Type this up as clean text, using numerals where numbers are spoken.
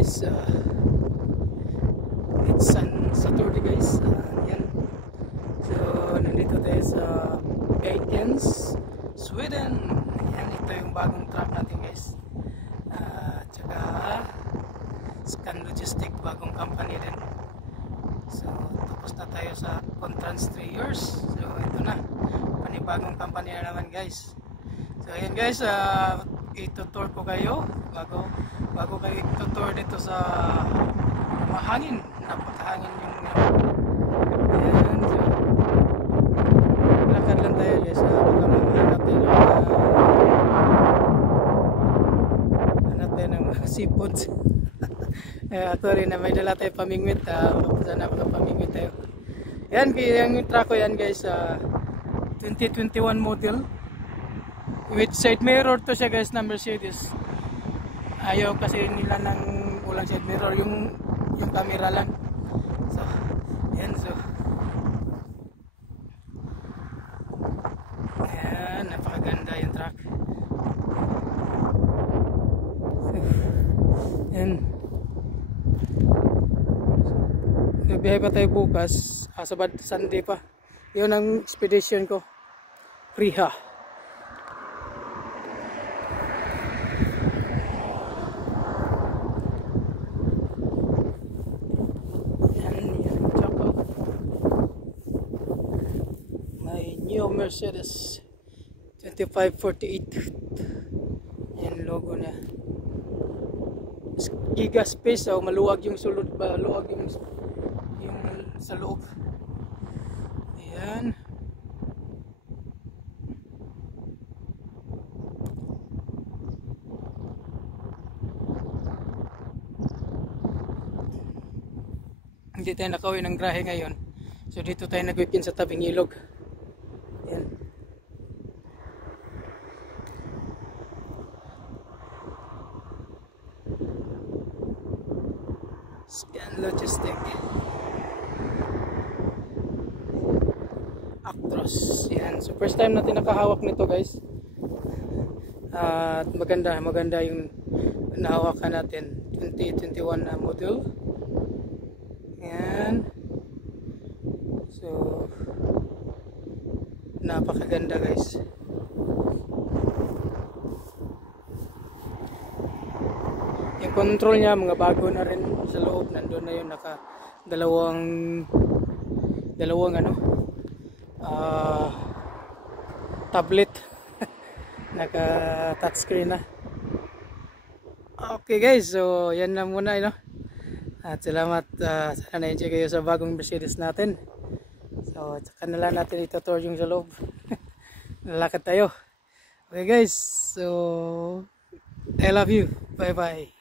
guys, it's Saturday guys. Yan. So nandito tayo sa Baekens, Sweden. Yan, ito yung bagong truck natin guys. Tsaka Scan Logistic, bagong company din. So tapos na tayo sa Contrans 3 years. So ito na, panibagong company na naman guys. So ayan guys, itutour ko kayo bago kayo itutour dito sa mahangin, napakahangin yung ayan. So lakad lang tayo guys, baka maghanap tayo ng mga seafoods. Sorry na may dala tayo pamingwit, sana makapamingwit tayo. Yan, yung truck ko yan guys, 2021 model with side mirror to siya guys, na Mercedes. Ayaw kasi nila ng walang side mirror, yung camera lang. So yan, so ayan, napakaganda yung truck. Yan, biyahe pa tayo bukas, Sabado, Sunday pa. Yun ang expedition ko, Riha. New Mercedes 2548. Yan logo na. Giga space, so maluwag yung sulod, maluwag yung sa loob. Ayan. Hindi tayo nakauwi ng grahe ngayon. So dito tayo nag-weekend sa tabing ilog. Yan. Scan Logistic. Actros. Yan. So first time natin nakahawak nito guys. At maganda yung nahawakan natin. 2021 na model. Yan. So napakaganda guys. Yung control niya, mga bago na rin sa loob. Nandun na yun, naka dalawang tablet. Naka touchscreen na. Okay guys, so yan na muna, at salamat, sana na-enjoy kayo sa bagong Mercedes natin. So tsaka na lang natin ito-tour yung sa loob. Lalakad tayo. Okay guys, so I love you, bye bye.